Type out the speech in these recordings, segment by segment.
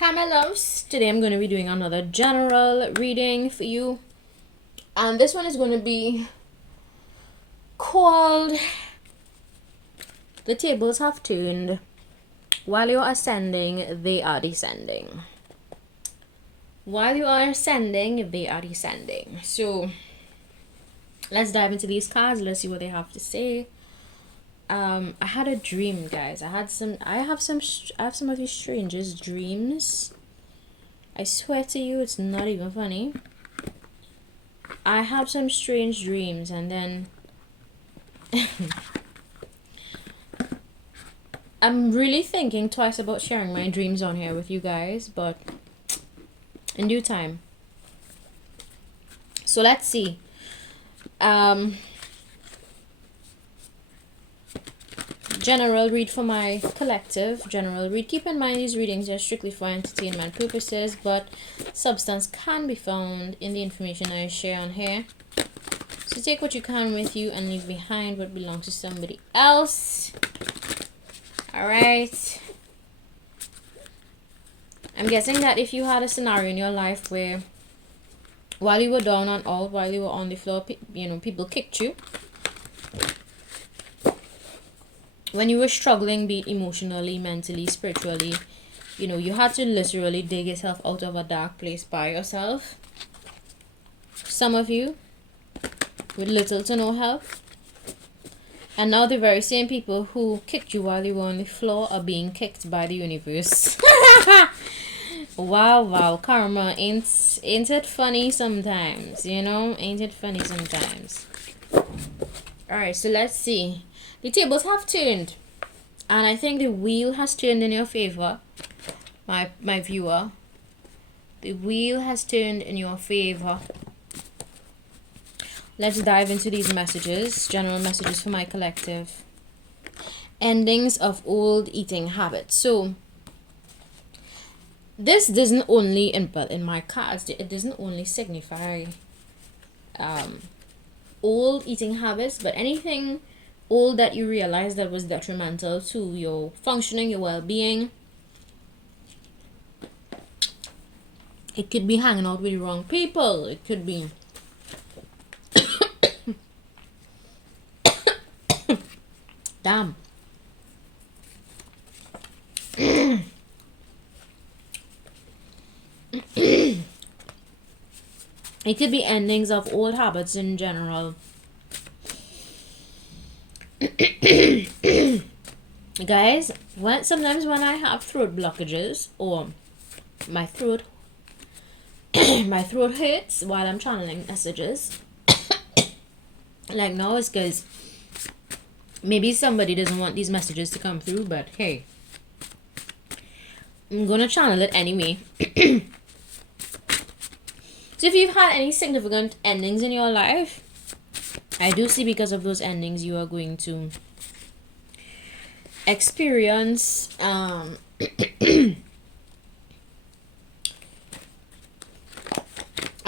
Hi my loves, today I'm going to be doing another general reading for you, and this one is going to be called The Tables Have Turned. While you are ascending, they are descending. While you are ascending, they are descending. So let's dive into these cards. Let's see what they have to say. I had a dream, guys. I have some of these strangest dreams. I swear to you, it's not even funny. I have some strange dreams, and then I'm really thinking twice about sharing my dreams on here with you guys, but in due time. So let's see. General read for my collective. General read. Keep in mind these readings are strictly for entertainment purposes, but substance can be found in the information I share on here. So take what you can with you and leave behind what belongs to somebody else. Alright. I'm guessing that if you had a scenario in your life where while you were down and out, while you were on the floor, people kicked you. When you were struggling, be it emotionally, mentally, spiritually, you had to literally dig yourself out of a dark place by yourself. Some of you with little to no help. And now the very same people who kicked you while you were on the floor are being kicked by the universe. Wow, karma. Ain't it funny sometimes, Ain't it funny sometimes? Alright, so let's see. The tables have turned, and I think the wheel has turned in your favor, my viewer. The wheel has turned in your favor. Let's dive into these messages, general messages for my collective. Endings of old eating habits. So this doesn't only, in my cards, it doesn't only signify old eating habits, but anything old that you realize that was detrimental to your functioning, your well-being. It could be hanging out with the wrong people. It could be damn. It could be endings of old habits in general. Guys, sometimes when I have throat blockages or my throat hurts while I'm channeling messages, like now it's because maybe somebody doesn't want these messages to come through, but hey, I'm gonna channel it anyway. So if you've had any significant endings in your life, I do see because of those endings you are going to experience a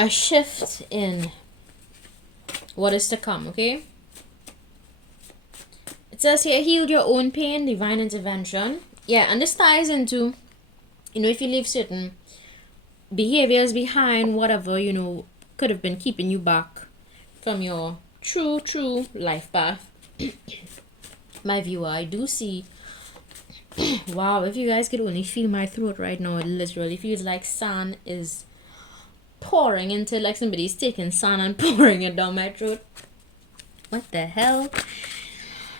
shift in what is to come, okay? It says here, heal your own pain, divine intervention. Yeah, and this ties into, if you leave certain behaviors behind, whatever, could have been keeping you back from your true life path. My viewer, I do see, wow, if you guys could only feel my throat right now, it literally feels like sand is pouring into, like somebody's taking sand and pouring it down my throat. What the hell?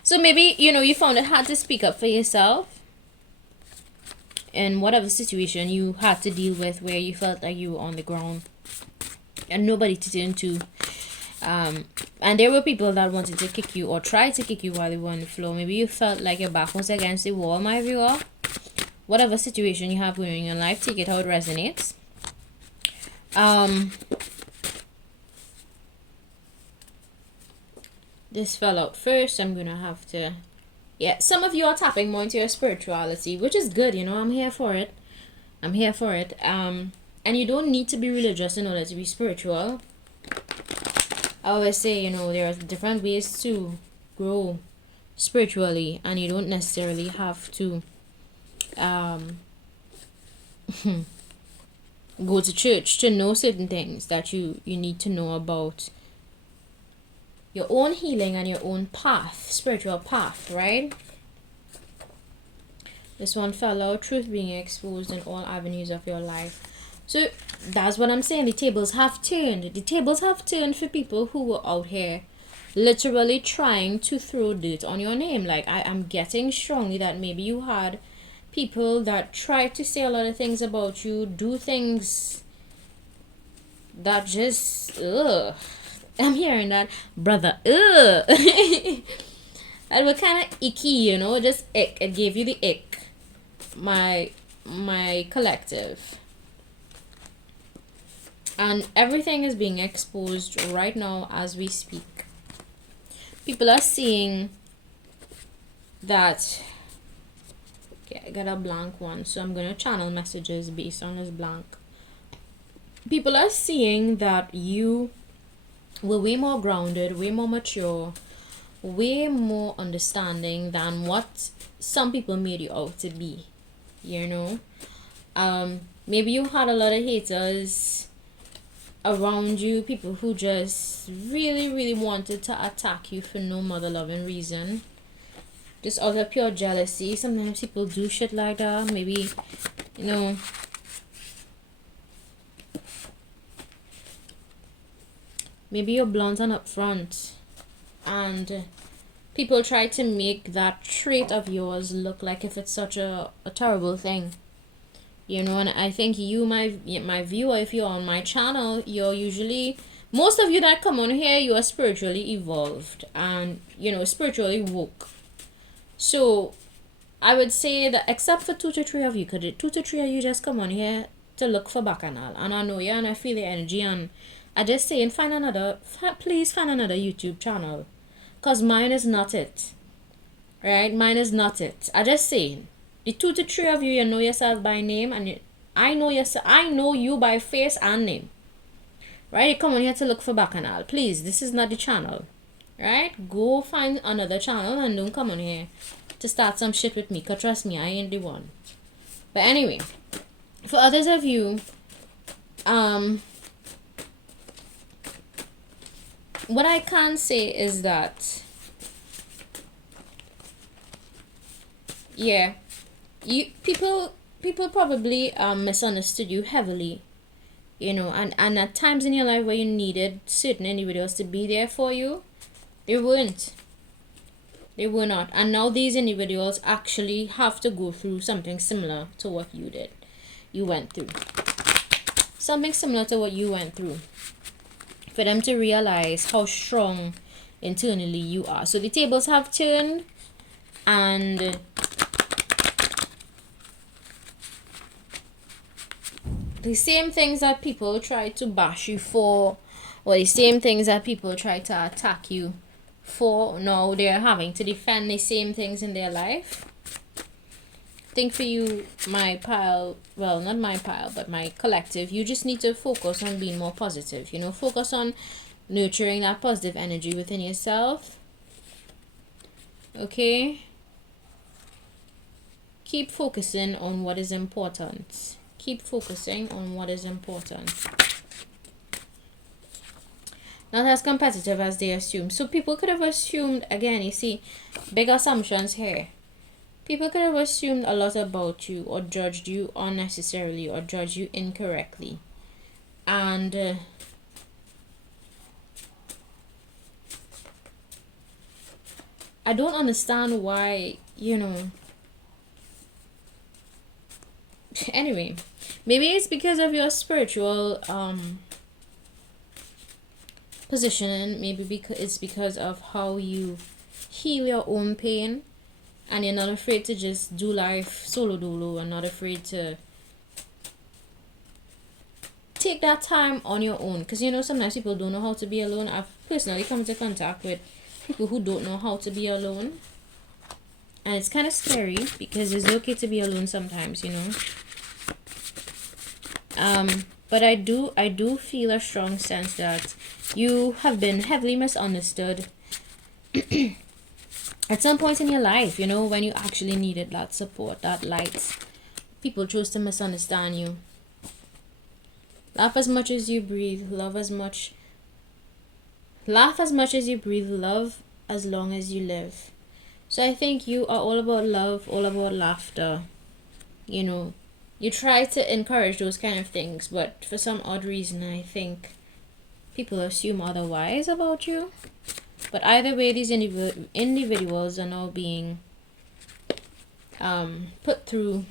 So maybe, you found it hard to speak up for yourself in whatever situation you had to deal with where you felt like you were on the ground and nobody to turn to. And there were people that wanted to kick you or try to kick you while you were on the floor. Maybe you felt like your back was against the wall, my viewer. Whatever situation you have going in your life, take it how it resonates. This fell out first. I'm gonna have to, yeah, some of you are tapping more into your spirituality, which is good. I'm here for it. And you don't need to be religious in order to be spiritual. I always say, there are different ways to grow spiritually, and you don't necessarily have to go to church to know certain things that you need to know about your own healing and your own path, spiritual path, right? This one fell out, truth being exposed in all avenues of your life. So that's what I'm saying. The tables have turned. The tables have turned for people who were out here literally trying to throw dirt on your name. Like, I am getting strongly that maybe you had people that tried to say a lot of things about you, do things that just, ugh. I'm hearing that, brother, ugh. That were kind of icky, you know, just ick. It gave you the ick. My collective. And everything is being exposed right now as we speak. People are seeing that. Okay, I got a blank one, so I'm gonna channel messages based on this blank. People are seeing that you were way more grounded, way more mature, way more understanding than what some people made you out to be. You know, maybe you had a lot of haters around you, people who just really wanted to attack you for no mother loving reason, just out of pure jealousy. Sometimes people do shit like that. Maybe, you know, maybe you're blunt and upfront, and people try to make that trait of yours look like if it's such a terrible thing. You know, and I think you, my viewer, if you're on my channel, you're usually, most of you that come on here, you are spiritually evolved and, you know, spiritually woke. So I would say that except for 2 to 3 of you, because 2 to 3 of you just come on here to look for bacchanal. And I know you and I feel the energy, and I just say, and please find another YouTube channel. Because mine is not it. Right? Mine is not it. I just saying. The 2 to 3 of you, you know yourself by name, and I know you by face and name. Right? You come on here to look for bacchanal. Please, this is not the channel. Right? Go find another channel and don't come on here to start some shit with me. Because trust me, I ain't the one. But anyway, for others of you, what I can say is that, yeah, people probably misunderstood you heavily, you know, and at times in your life where you needed certain individuals to be there for you, they weren't. They were not. And now these individuals actually have to go through something similar to what you went through. Something similar to what you went through. For them to realize how strong internally you are. So the tables have turned, and the same things that people try to bash you for, or the same things that people try to attack you for, now they're having to defend the same things in their life. I think for you, my pile, well, not my pile, but my collective, you just need to focus on being more positive. You know, focus on nurturing that positive energy within yourself. Okay? Keep focusing on what is important. Keep focusing on what is important. Not as competitive as they assume. So people could have assumed, again, you see, big assumptions here. People could have assumed a lot about you, or judged you unnecessarily, or judged you incorrectly. And I don't understand why, you know. Anyway, maybe it's because of your spiritual position. Maybe it's because of how you heal your own pain, and you're not afraid to just do life solo dolo, and not afraid to take that time on your own. Because, you know, sometimes people don't know how to be alone. I've personally come into contact with people who don't know how to be alone, and it's kind of scary, because it's okay to be alone sometimes, you know. But I do feel a strong sense that you have been heavily misunderstood at some point in your life, you know, when you actually needed that support, that light, people chose to misunderstand you. Laugh as much as you breathe, laugh as much as you breathe, love as long as you live. So I think you are all about love, all about laughter. You know, you try to encourage those kind of things, but for some odd reason, I think people assume otherwise about you. But either way, these individuals are now being put through.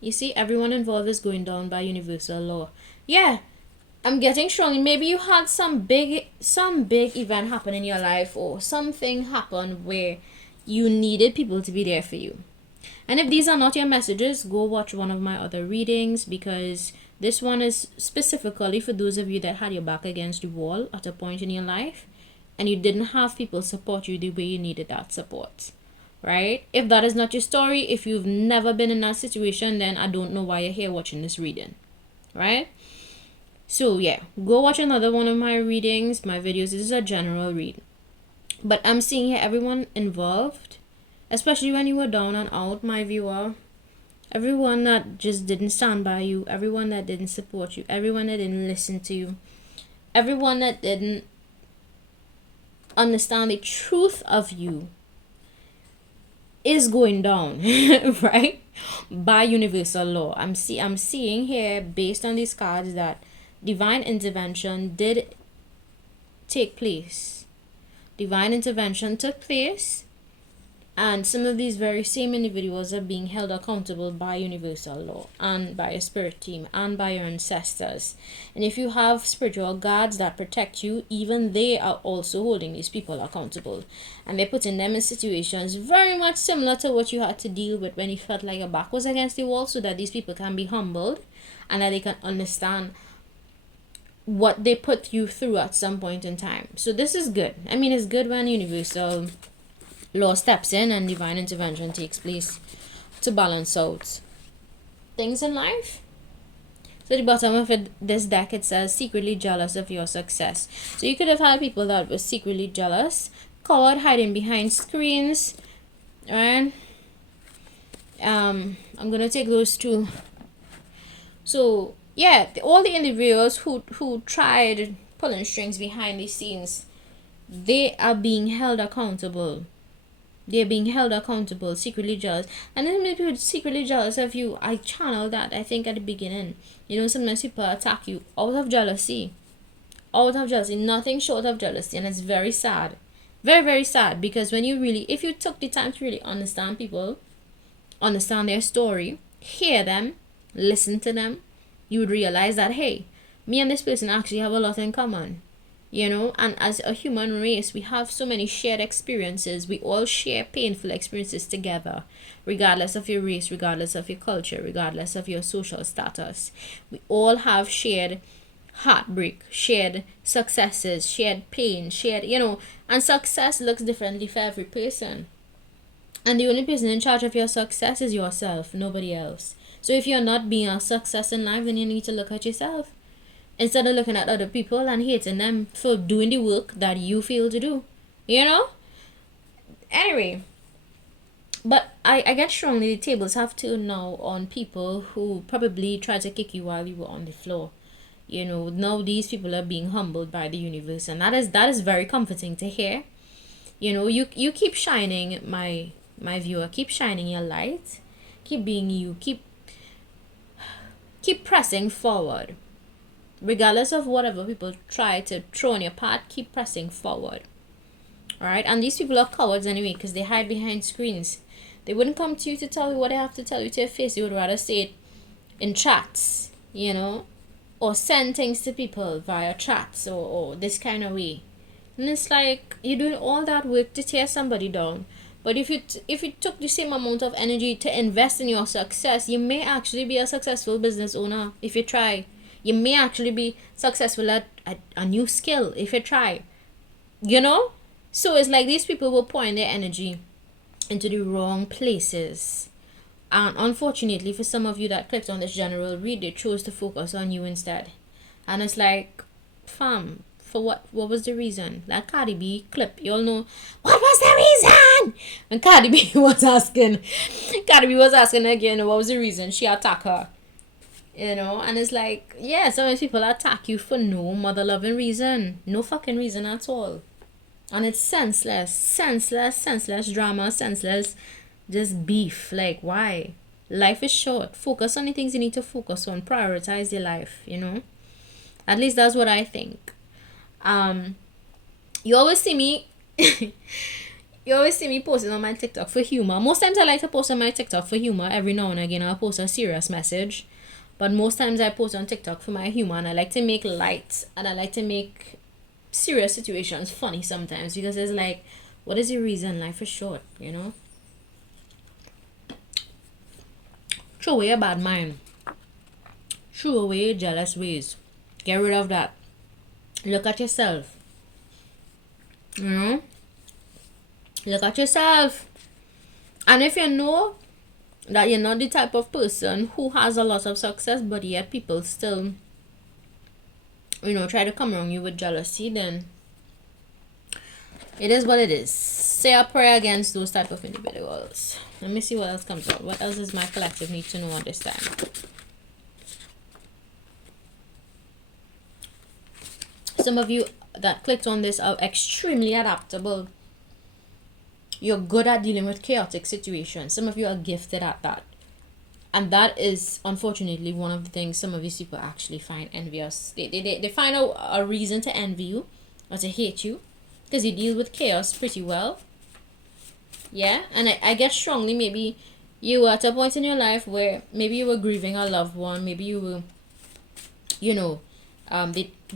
You see, everyone involved is going down by universal law. Yeah, I'm getting strong. Maybe you had some big event happen in your life, or something happened where you needed people to be there for you. And if these are not your messages, go watch one of my other readings, because this one is specifically for those of you that had your back against the wall at a point in your life and you didn't have people support you the way you needed that support, right? If that is not your story, if you've never been in that situation, then I don't know why you're here watching this reading, right? So yeah, go watch another one of my readings, my videos. This is a general read, but I'm seeing here everyone involved, especially when you were down and out, my viewer. Everyone that just didn't stand by you, everyone that didn't support you, everyone that didn't listen to you, everyone that didn't understand the truth of you is going down, right? By universal law. I'm seeing here, based on these cards, that divine intervention did take place. Divine intervention took place, and some of these very same individuals are being held accountable by universal law and by a spirit team and by your ancestors. And if you have spiritual guards that protect you, even they are also holding these people accountable. And they're putting them in situations very much similar to what you had to deal with when you felt like your back was against the wall, so that these people can be humbled and that they can understand what they put you through at some point in time. So this is good. I mean, it's good when universal law steps in and divine intervention takes place to balance out things in life. So at the bottom of this deck, it says secretly jealous of your success. So you could have had people that were secretly jealous, coward, hiding behind screens, right? I'm gonna take those two. So yeah, all the individuals who tried pulling strings behind the scenes, they are being held accountable. They're being held accountable, secretly jealous. And then maybe people secretly jealous of you. I channeled that, I think, at the beginning. You know, sometimes people attack you out of jealousy. Out of jealousy. Nothing short of jealousy. And it's very sad. Very, very sad. Because when you really, if you took the time to really understand people, understand their story, hear them, listen to them, you would realize that, hey, me and this person actually have a lot in common. You know, and as a human race, we have so many shared experiences. We all share painful experiences together, regardless of your race, regardless of your culture, regardless of your social status. We all have shared heartbreak, shared successes, shared pain, shared, you know, and success looks differently for every person. And the only person in charge of your success is yourself, nobody else. So if you're not being a success in life, then you need to look at yourself, instead of looking at other people and hating them for doing the work that you fail to do, you know? Anyway, but I get strongly the tables have turned now on people who probably tried to kick you while you were on the floor. You know, now these people are being humbled by the universe, and that is very comforting to hear. You know, you keep shining, my viewer, keep shining your light, keep being you, keep pressing forward. Regardless of whatever people try to throw on your path, keep pressing forward. Alright? And these people are cowards anyway, because they hide behind screens. They wouldn't come to you to tell you what they have to tell you to your face. They would rather say it in chats, you know, or send things to people via chats, or this kind of way. And it's like, you're doing all that work to tear somebody down. But if you took the same amount of energy to invest in your success, you may actually be a successful business owner if you try. You may actually be successful at a new skill if you try. You know? So it's like these people will point their energy into the wrong places. And unfortunately, for some of you that clicked on this general read, they chose to focus on you instead. And it's like, fam, For what? What was the reason? That Cardi B clip, you all know. What was the reason? When Cardi B was asking again, what was the reason she attacked her? You know, and it's like, yeah, sometimes people attack you for no mother loving reason. No fucking reason at all. And it's senseless drama, senseless just beef. Like, why? Life is short. Focus on the things you need to focus on. Prioritize your life, you know? At least that's what I think. You always see me posting on my TikTok for humor. Most times I like to post on my TikTok for humor. Every now and again I'll post a serious message. But most times I post on TikTok for my humor, and I like to make light, and I like to make serious situations funny sometimes, because it's like, what is the reason? Life is short, you know? Throw away a bad mind. Throw away jealous ways. Get rid of that. Look at yourself. You know? Look at yourself. And if you know that you're not the type of person who has a lot of success, but yet people still, you know, try to come around you with jealousy, then it is what it is. Say a prayer against those type of individuals. Let me see what else comes out. What else does my collective need to know at this time? Some of you that clicked on this are extremely adaptable. You're good at dealing with chaotic situations. Some of you are gifted at that. And that is, unfortunately, one of the things some of these people actually find envious. They find a reason to envy you or to hate you, because you deal with chaos pretty well. Yeah? And I guess strongly, maybe you were at a point in your life where maybe you were grieving a loved one. Maybe you were, you know,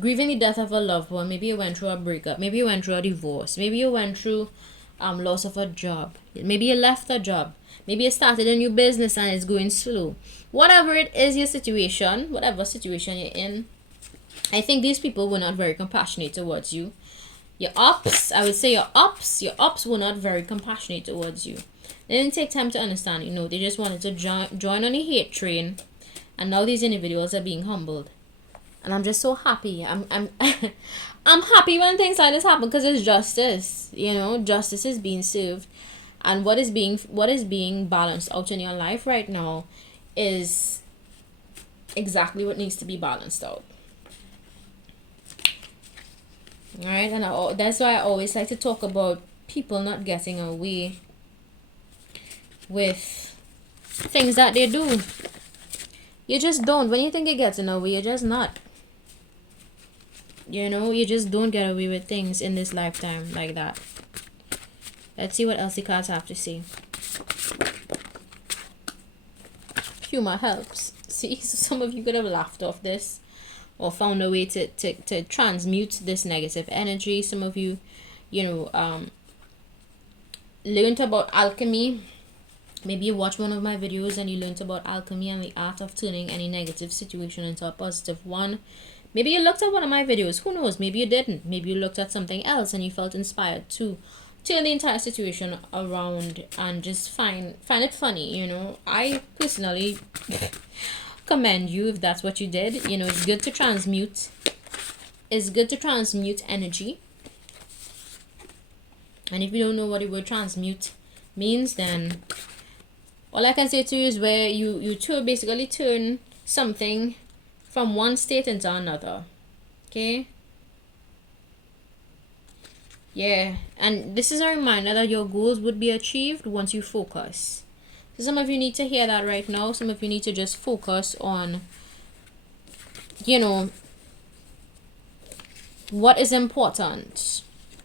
grieving the death of a loved one. Maybe you went through a breakup. Maybe you went through a divorce. Maybe you went through loss of a job. Maybe you left a job. Maybe you started a new business and it's going slow. Whatever it is, your situation, whatever situation you're in, I think these people were not very compassionate towards you. Your ops, I would say your ops were not very compassionate towards you. They didn't take time to understand, you know, they just wanted to join on the hate train, and now these individuals are being humbled. And I'm just so happy. I'm I'm happy when things like this happen, because it's justice. You know, justice is being served, and what is being balanced out in your life right now is exactly what needs to be balanced out. All right, and that's why I always like to talk about people not getting away with things that they do. You just don't. When you think you're getting away, you're just not. You know, you just don't get away with things in this lifetime like that. Let's see what else the cards have to say. Humor helps. See, some of you could have laughed off this or found a way to transmute this negative energy. Some of you, you know, learned about alchemy. Maybe you watched one of my videos and you learned about alchemy and the art of turning any negative situation into a positive one. Maybe you looked at one of my videos. Who knows? Maybe you didn't. Maybe you looked at something else and you felt inspired to turn the entire situation around and just find it funny. You know, I personally commend you if that's what you did. You know, it's good to transmute. It's good to transmute energy. And if you don't know what the word transmute means, then all I can say to you is where you basically turn something from one state into another. Okay? Yeah. And this is a reminder that your goals would be achieved once you focus. So some of you need to hear that right now. Some of you need to just focus on, you know, what is important.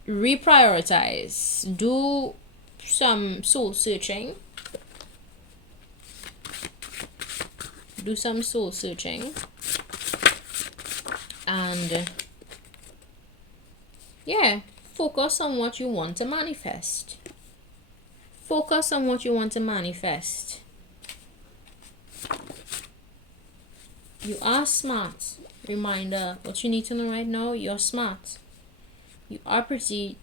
Reprioritize. Do some soul searching. Do some soul searching. And yeah, focus on what you want to manifest. Focus on what you want to manifest. You are smart. Reminder, what you need to know right now, you're smart. You are pretty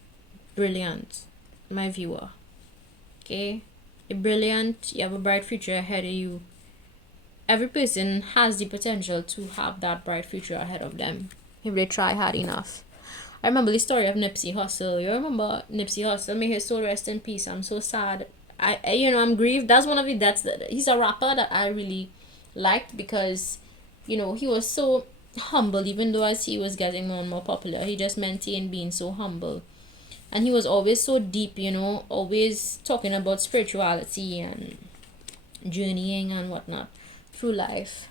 brilliant, my viewer. Okay? You're brilliant. You have a bright future ahead of you. Every person has the potential to have that bright future ahead of them if they try hard enough. I remember the story of Nipsey Hussle. You remember Nipsey Hussle? May his soul rest in peace. I'm so sad. I'm grieved. That's one of the deaths that he's a rapper that I really liked because, he was so humble. Even though as he was getting more and more popular, he just maintained being so humble, and he was always so deep. Always talking about spirituality and journeying and whatnot through life.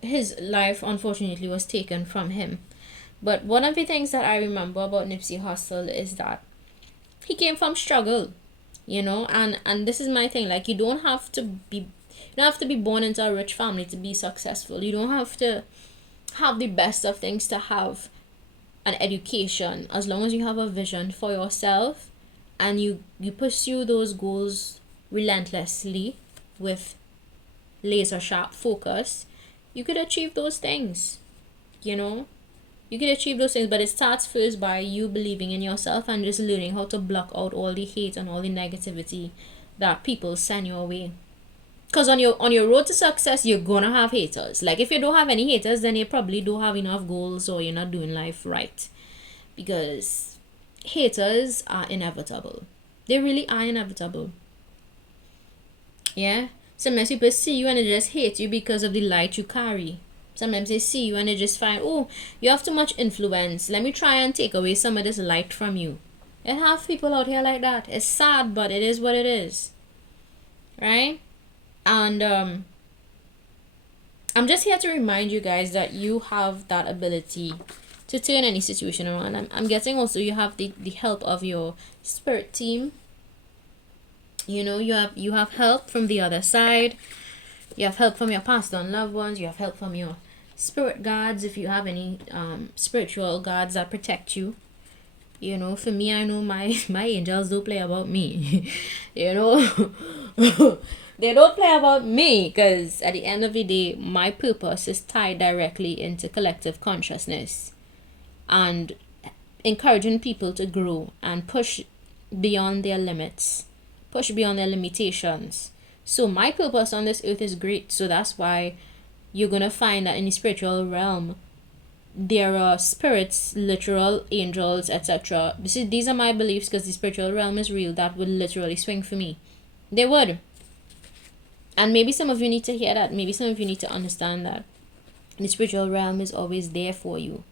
His life unfortunately was taken from him. But one of the things that I remember about Nipsey Hussle is that he came from struggle, and this is my thing. Like, you don't have to be born into a rich family to be successful. You don't have to have the best of things to have an education, as long as you have a vision for yourself and you pursue those goals relentlessly with laser sharp focus. You could achieve those things. You can achieve those things, but it starts first by you believing in yourself and just learning how to block out all the hate and all the negativity that people send your way. Because on your road to success, you're gonna have haters. Like, if you don't have any haters, then you probably don't have enough goals, or you're not doing life right. Because haters are inevitable. They really are inevitable. Yeah? Sometimes people see you and they just hate you because of the light you carry. Sometimes they see you and they just find, oh, you have too much influence. Let me try and take away some of this light from you. And have people out here like that. It's sad, but it is what it is. Right? And I'm just here to remind you guys that you have that ability to turn any situation around. I'm guessing also you have the help of your spirit team. You have help from the other side. You have help from your passed on loved ones. You have help from your spirit guards, if you have any spiritual guards that protect you. For me, I know my angels don't play about me. They don't play about me, because at the end of the day, my purpose is tied directly into collective consciousness and encouraging people to grow and push beyond their limits, push beyond their limitations. So my purpose on this earth is great. So that's why you're going to find that in the spiritual realm, there are spirits, literal angels, etc. These are my beliefs, because the spiritual realm is real. That would literally swing for me. They would. And maybe some of you need to hear that. Maybe some of you need to understand that the spiritual realm is always there for you.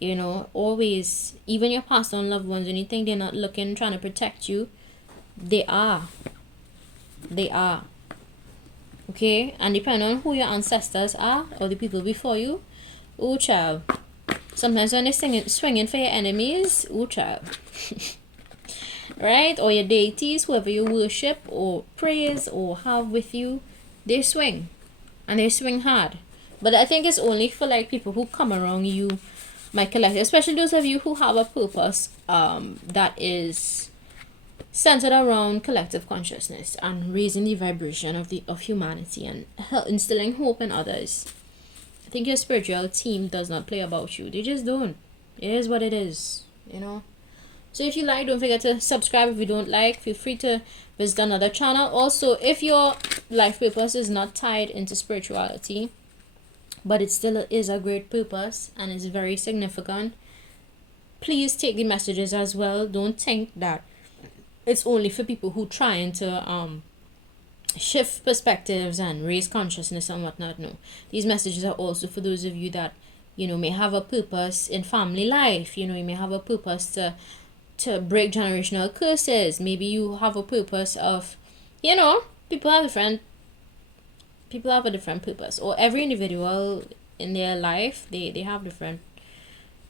Always. Even your passed on loved ones, when you think they're not looking, trying to protect you, they are. They are. Okay? And depending on who your ancestors are, or the people before you, oh child. Sometimes when they're swinging for your enemies, oh child. Right? Or your deities, whoever you worship or praise or have with you, they swing. And they swing hard. But I think it's only for like people who come around you, my collective, especially those of you who have a purpose that is centered around collective consciousness and raising the vibration of humanity and instilling hope in others. I think your spiritual team does not play about you. They just don't. It is what it is, So if you like, don't forget to subscribe. If you don't like, feel free to visit another channel. Also, if your life purpose is not tied into spirituality, but it still is a great purpose and is very significant, please take the messages as well. Don't think that it's only for people who trying to shift perspectives and raise consciousness and whatnot. No, these messages are also for those of you that may have a purpose in family life. You may have a purpose to break generational curses. Maybe you have a purpose of people have a different purpose, or every individual in their life, they have different,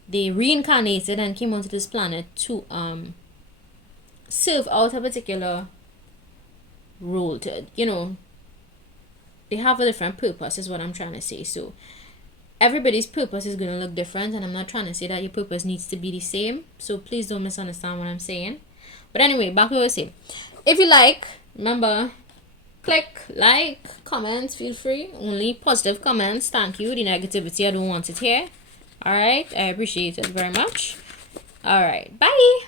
they reincarnated and came onto this planet to serve out a particular role, to they have a different purpose, is what I'm trying to say. So everybody's purpose is going to look different, and I'm not trying to say that your purpose needs to be the same, so please don't misunderstand what I'm saying. But anyway, back to what I was saying. If you like, remember, click like, comment, feel free. Only positive comments, thank you. The negativity, I don't want it here. Alright, I appreciate it very much. Alright, bye.